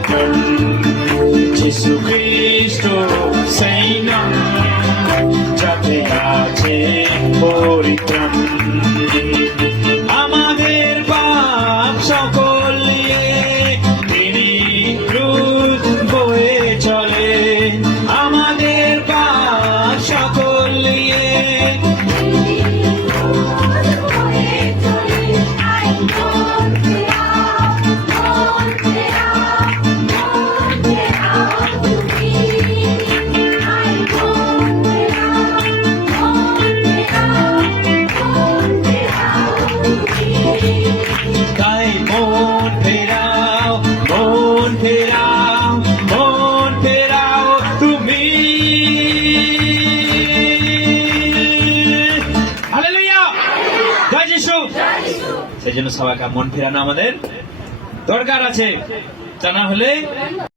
পরিত্রাণ যিশু খ্রিস্ট সেই নাম যাতে আছে পরিত্রাণ আমাদের পাপ সকল নিয়ে তিনি ক্রুশ বয়ে চলে আমাদের পাপ সকল নিয়ে তাই মন ফেরাও তুমি হালেলুয়া জয় যিশু সেই জন্য সবাইকে মন ফেরানো আমাদের দরকার আছে তা না হলে